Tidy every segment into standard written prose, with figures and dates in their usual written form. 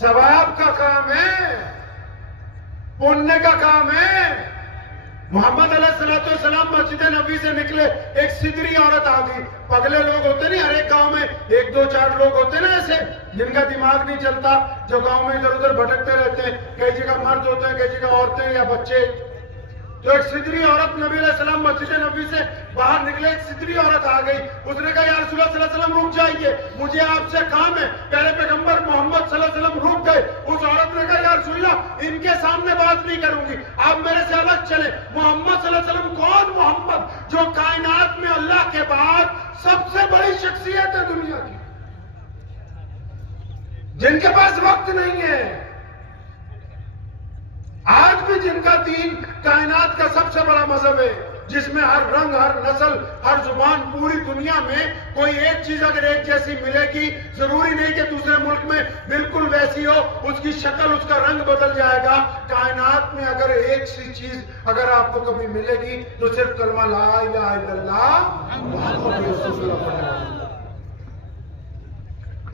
सवाब का काम है, पुण्य का काम है। मोहम्मद अलैहिस्सलाम मस्जिद नबी से निकले, एक सिदरी औरत आ गई। पगले लोग होते नहीं, हर एक गांव में एक दो चार लोग होते ना ऐसे, जिनका दिमाग नहीं चलता, जो गांव में इधर उधर भटकते रहते हैं। कई जगह मर्द होते हैं, कई जगह औरतें या बच्चे। तो एक सिदरी औरत नबी अलैहिस्सलाम मस्जिद नबी से बाहर निकले, एक सिदरी औरत आ गई। उसने कहा, या रसूलुल्लाह सल्लल्लाहु अलैहि वसल्लम रुक जाइए, मुझे आपसे काम है। पहले पैगंबर मोहम्मद सल्लल्लाहु अलैहि वसल्लम रुक गए। उस औरत ने कहा, या रसूलुल्लाह इनके सामने बात नहीं करूंगी, आप मेरे से अलग चले। मोहम्मद सल्लल्लाहु अलैहि वसल्लम कौन? मोहम्मद, जो कायनात में अल्लाह के बाद सबसे बड़ी शख्सियत है दुनिया की, जिनके पास वक्त नहीं है। आज भी जिनका दीन कायनात का सबसे बड़ा मजहब है, जिसमें हर रंग, हर नस्ल, हर जुबान, पूरी दुनिया में कोई एक चीज अगर एक जैसी मिलेगी, जरूरी नहीं कि दूसरे मुल्क में बिल्कुल वैसी हो, उसकी शक्ल, उसका रंग बदल जाएगा। कायनात में अगर एक सी चीज अगर आपको कभी मिलेगी तो सिर्फ कलमा ला इलाहा इल्लल्लाह मुहम्मद रसूलुल्लाह पढ़ना।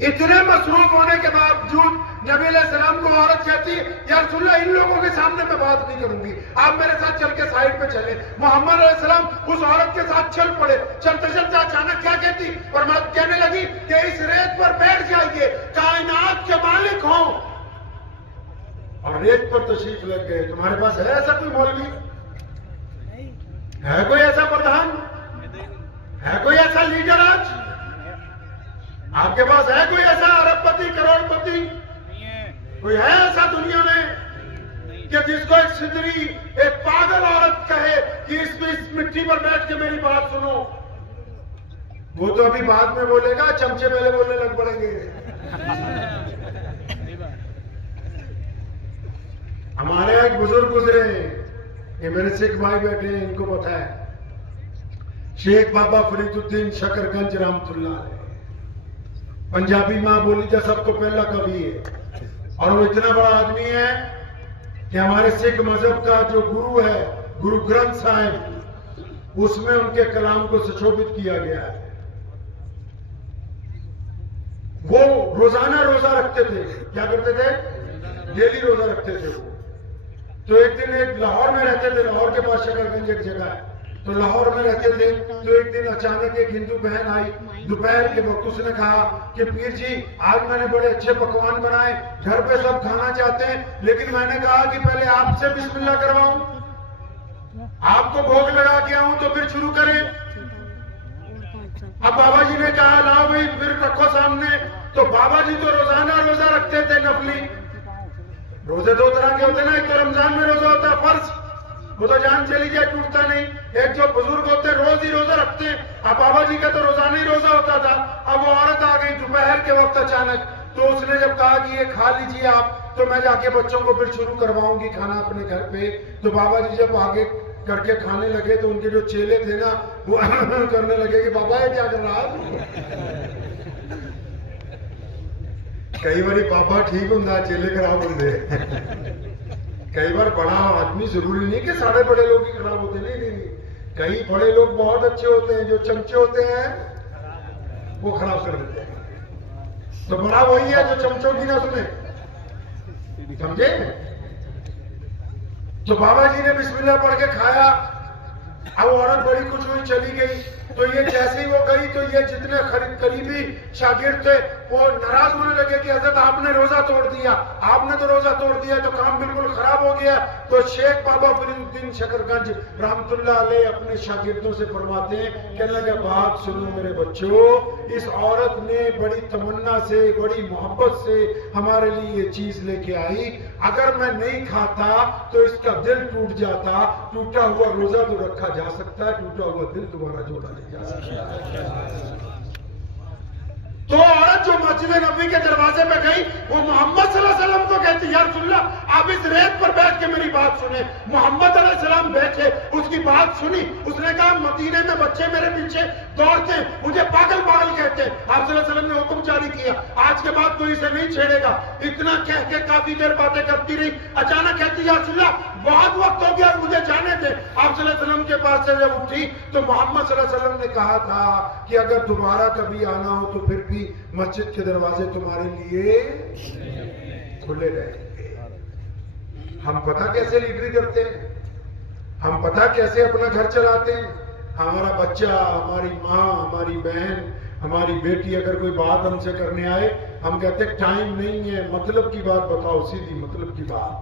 इतने मसरूफ होने के बावजूद नबी अलैहिस्सलाम को औरत कहती है, या रसूलुल्लाह इन लोगों के सामने मैं बात नहीं करूंगी, आप मेरे साथ चल के साइड पे चले। मोहम्मद अलैहिस्सलाम उस औरत के साथ चल पड़े। चलते चलते अचानक क्या कहती, और मैं कहने लगी कि इस रेत पर बैठ जाइए, कायनात के मालिक हो। और रेत पर तशरीफ लग गए। तुम्हारे पास है ऐसा कोई मौलवी? है कोई ऐसा प्रधान? है कोई ऐसा लीडर? आज आपके पास है कोई ऐसा अरबपति, करोड़पति? कोई है ऐसा दुनिया में कि जिसको एक सिदरी, एक पागल औरत कहे कि इस मिट्टी पर बैठ के मेरी बात सुनो? वो तो अभी बाद में बोलेगा, चमचे पहले बोलने लग पड़ेंगे। हमारे एक बुजुर्ग गुजरे, ये मेरे सिख भाई बैठे हैं, इनको पता है। शेख बाबा फरीदुद्दीन शकरगंज रहमतुल्लाह अलैह, पंजाबी मां बोली का सबको पहला कवि है। और वो इतना बड़ा आदमी है कि हमारे सिख मजहब का जो गुरु है, गुरु ग्रंथ साहिब, उसमें उनके कलाम को सुशोभित किया गया है। वो रोजाना रोजा रखते थे। क्या करते थे? डेली रोजा रखते थे वो। तो एक दिन, एक लाहौर में रहते थे, लाहौर के पास शकरगंज एक जगह है, तो लाहौर में रहते थे। तो एक दिन अचानक एक हिंदू बहन आई दोपहर के वक्त। उसने कहा कि पीर जी, आज मैंने बड़े अच्छे पकवान बनाए, घर पे सब खाना चाहते हैं, लेकिन मैंने कहा कि पहले आपसे बिस्मिल्लाह करवाऊं, आपको भोग लगा के आऊं तो फिर शुरू करें। अब बाबा जी ने कहा, लाओ भाई फिर रखो सामने। तो बाबा जी तो रोजाना रोजा रखते थे, नफली रोजे दो तरह के होते हैं ना, एक तो रमजान में रोजा होता है फर्ज, वो तो जान चली जाए टूटता नहीं। एक जो बुजुर्ग होते रोज ही रोजा रखते हैं। अब बाबा जी का तो रोजाना ही रोजा होता था। अब वो औरत आ गई दोपहर के वक्त अचानक। तो उसने जब कहा कि ये खा लीजिए आप, तो मैं जाके बच्चों को फिर शुरू करवाऊंगी खाना अपने घर पे। तो बाबा जी जब आगे करके खाने लगे तो उनके जो चेले थे ना, वो करने लगे कि बाबा ये क्या कर रहा है। कई बार बाबा ठीक होंगे, चेले खराब होंगे। कई बार बड़ा आदमी जरूरी नहीं कि सारे बड़े लोग ही खराब होते, नहीं। कई बड़े लोग बहुत अच्छे होते हैं, जो चमचे होते हैं वो खराब कर देते हैं। तो बड़ा वही है जो चमचों की ना सुने, समझे? तो बाबा जी ने बिस्मिल्लाह पढ़ के खाया। अब औरत बड़ी खुश हुई, चली गई। तो ये जैसे ही वो गई तो ये जितने करीबी शागिर्द थे वो नाराज होने लगे कि हजरत आपने रोजा तोड़ दिया, आपने तो रोजा तोड़ दिया, तो काम बिल्कुल खराब हो गया। तो शेख बाबा फरीदुद्दीन शकरगंज रहमतुल्लाह अलैह अपने शागिर्दों से फरमाते हैं, कहने लगे, बात सुनो मेरे बच्चों, इस औरत ने बड़ी तमन्ना से, बड़ी मोहब्बत से हमारे लिए ये चीज लेके आई। अगर मैं नहीं खाता तो इसका दिल टूट जाता। टूटा हुआ रोजा तो रखा जा सकता है, टूटा हुआ दिल दोबारा जोड़ा नहीं जा सकता। तो औरत जो मस्जिद नबी के दरवाजे पे गई, वो मोहम्मद सल्लल्लाहु अलैहि वसल्लम को कहती, या रसूलल्लाह आप इस रेत पर बैठ के मेरी बात सुने। मोहम्मद अलैहिस्सलाम बैठे, उसकी बात सुनी। उसने कहा, मदीने में बच्चे मेरे पीछे दौड़ते, मुझे पागल पागल कहते हैं। आप सल्लल्लाहु अलैहि वसल्लम ने हुक्म जारी किया, आज के बाद कोई इसे नहीं छेड़ेगा। इतना कह के काफी देर बातें करती रही। अचानक कहती, या रसूलल्लाह बहुत वक्त हो गया, मुझे जाने दे। आप सल्लल्लाहु अलैहि वसल्लम के पास से जब उठी तो मोहम्मद सल्लल्लाहु अलैहि वसल्लम ने कहा था कि अगर दोबारा कभी आना हो तो फिर भी मस्जिद के दरवाजे तुम्हारे लिए खुले रहेंगे। हम पता कैसे लीडरी करते हैं, हम पता कैसे अपना घर चलाते हैं। हमारा बच्चा, हमारी माँ, हमारी बहन, हमारी बेटी अगर कोई बात हमसे करने आए, हम कहते हैं टाइम नहीं है, मतलब की बात बताओ, सीधी मतलब की बात।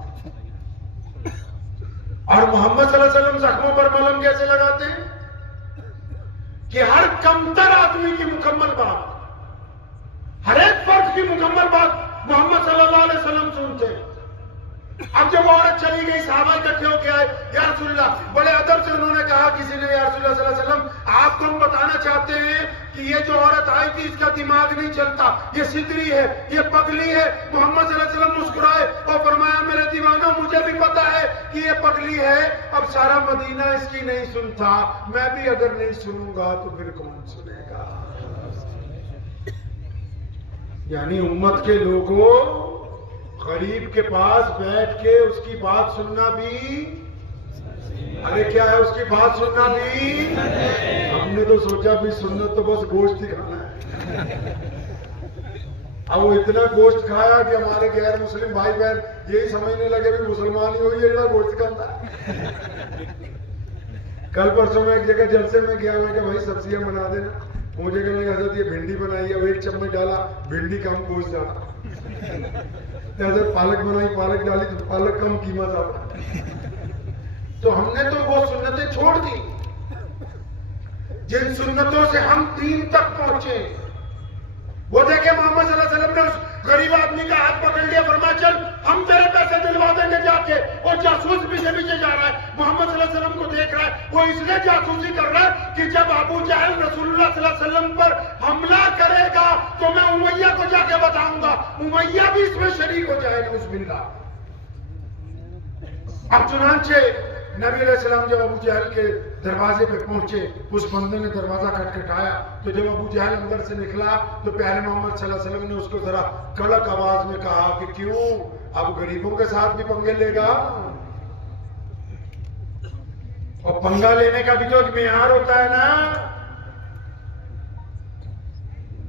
और मोहम्मद सल्लल्लाहु अलैहि वसल्लम जख्मों पर मलहम कैसे लगाते हैं कि हर कमतर आदमी की मुकम्मल बात, हर एक फर्द की मुकम्मल बात मोहम्मद सल्लल्लाहु अलैहि वसल्लम सुनते हैं। अब जब औरत चली गई, साहबा इकट्ठे होके आए, या रसूलल्लाह, बड़े अदब से उन्होंने कहा, किसी ने, या रसूलल्लाह सल्लल्लाहु अलैहि वसल्लम, आपको हम बताना चाहते हैं कि ये जो औरत आई थी इसका दिमाग नहीं चलता, ये सिदरी है, ये पगली है। मोहम्मद सल्लल्लाहु अलैहि वसल्लम मुस्कुराए और फरमाया, मेरे दीवाना, मुझे भी पता है कि ये पगली है, अब सारा मदीना इसकी नहीं सुनता, मैं भी अगर नहीं सुनूंगा तो फिर कौन सुनेगा। यानी उम्मत के लोगों, गरीब के पास बैठ के उसकी बात सुनना भी, अरे क्या है, उसकी बात सुनना भी, हमने तो सोचा भी सुन्नत तो बस गोश्त ही खाना है। अब वो इतना गोश्त खाया कि हमारे गैर मुस्लिम भाई बहन यही समझने लगे भी मुसलमान ही हो, ये इतना गोश्त खाता है। कल परसों में एक जगह जलसे में गया, मैं कि भाई सब्जियां बना देना, मुझे कहने लगा, हजरत ये भिंडी बनाई है, वो एक चम्मच डाला, भिंडी कम गोश्त डाला। हजरत पालक बनाई, पालक डाली तो पालक कम कीमत आता। तो हमने तो वो सुन्नतें छोड़ दी जिन सुन्नतों से हम दीन तक पहुंचे। वो देखे मोहम्मद सल्लल्लाहु अलैहि वसल्लम ने उस गरीब आदमी का हाथ पकड़ लिया, फरमाया, चल हम तेरे पैसे दिलवा देंगे जाके। और जासूस पीछे पीछे जा रहा है, मोहम्मद सल्लल्लाहु अलैहि वसल्लम को देख रहा है। वो इसलिए जासूसी कर रहा है कि जब अबू जहल रसूलुल्लाह सल्लल्लाहु अलैहि वसल्लम पर हमला करेगा तो मैं उमैया को जाके बताऊंगा, उमैया भी इसमें शरीक हो जाएगा। बिस्मिल्लाह। अब चुनांचे नबी अलैहिस्सलाम जब अबू जहल के दरवाजे पे पहुंचे, उस बंदे ने दरवाजा खटखटाया, तो जब अबू जहल अंदर से निकला तो प्यारे मोहम्मद सल्लल्लाहु अलैहि वसल्लम ने उसको जरा कड़क आवाज में कहा कि क्यों, अब गरीबों के साथ भी पंगे लेगा? और पंगा लेने का भी तो एक मेयार होता है ना,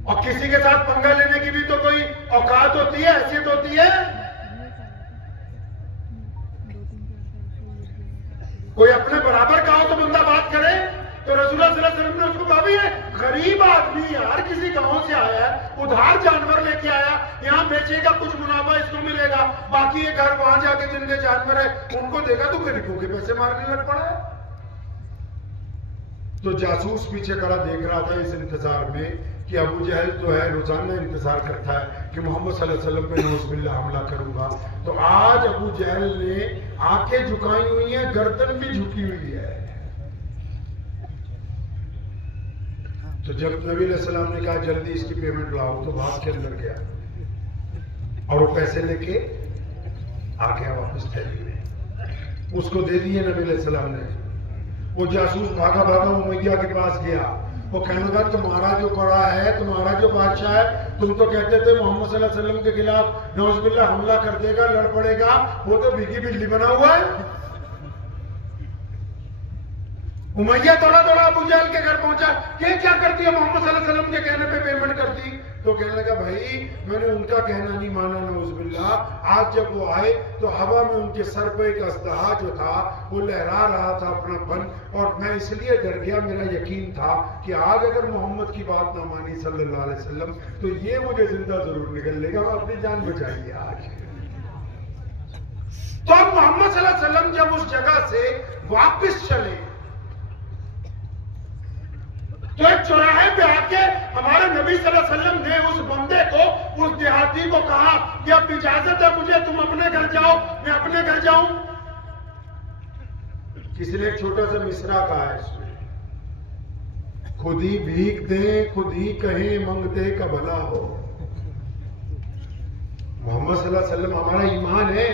और किसी के साथ पंगा लेने की भी तो कोई औकात होती है, हैसियत होती है। कोई अपने बराबर का हो तो बंदा बात करे। तो रसूलुल्लाह सल्लल्लाहु अलैहि वसल्लम ने उसको कहा, भी है गरीब आदमी यार, किसी गांव से आया है, उधार जानवर लेके आया, यहाँ बेचेगा, कुछ मुनाफा इसको मिलेगा, बाकी ये घर वहां जाके जिनके जानवर है उनको देगा, तो गरीबों के पैसे मारने लग पड़ा है। तो जासूस पीछे खड़ा देख रहा था इस इंतजार में कि अबू जहल तो है, रोजाना इंतजार करता है कि मोहम्मद सल्लल्लाहु अलैहि वसल्लम पे नौज़ुबिल्लाह हमला करूंगा। तो आज अबू जहल ने आंखें झुकाई हुई हैं, गर्दन भी झुकी हुई है। तो जब नबी अलैहिस्सलाम ने कहा जल्दी इसकी पेमेंट लाओ, तो भाग के अंदर गया और वो पैसे लेके आ गया वापस थैली में, उसको दे दिए नबी अलैहिस्सलाम ने। वो जासूस भागा भागा उमैया के पास गया, वो कहने लगा, तुम्हारा जो बड़ा है, तुम्हारा जो बादशाह है, तुम तो कहते थे मोहम्मद सल्लल्लाहु अलैहि वसल्लम के खिलाफ नौज़ुबिल्लाह हमला कर देगा, लड़ पड़ेगा, वो तो भीगी बिल्ली बना हुआ है। उमैया थोड़ा थोड़ा अबू जहल के घर पहुंचा, क्या करती है, मोहम्मद सल्लल्लाहु अलैहि वसल्लम के कहने पे पेमेंट करती। तो कहने लगा, भाई मैंने उनका कहना नहीं माना, नौज़ुबिल्लाह। आज जब वो आए तो हवा में उनके सर पे एक अज़दहा जो था वो लहरा रहा था अपना फन, और मैं इसलिए डर गया, मेरा यकीन था कि आज अगर मोहम्मद की बात ना मानी सल्लल्लाहु अलैहि वसल्लम तो ये मुझे जिंदा जरूर निकल लेगा, मैं अपनी जान बचाइए आज। तो अब मोहम्मद सल्लल्लाहु अलैहि वसल्लम जब उस जगह से वापिस चले तो एक चौराहे पे आके हमारे नबी सल्लल्लाहु अलैहि वसल्लम ने उस बंदे को, उस देहाती को कहा कि अब इजाजत है मुझे, तुम अपने घर जाओ, मैं अपने घर जाऊं। किसी ने एक छोटा सा मिसरा कहा है इसमें, खुद ही भीख दे, खुद ही कहे मंगते का भला हो। मोहम्मद सल्लल्लाहु अलैहि वसल्लम हमारा ईमान है,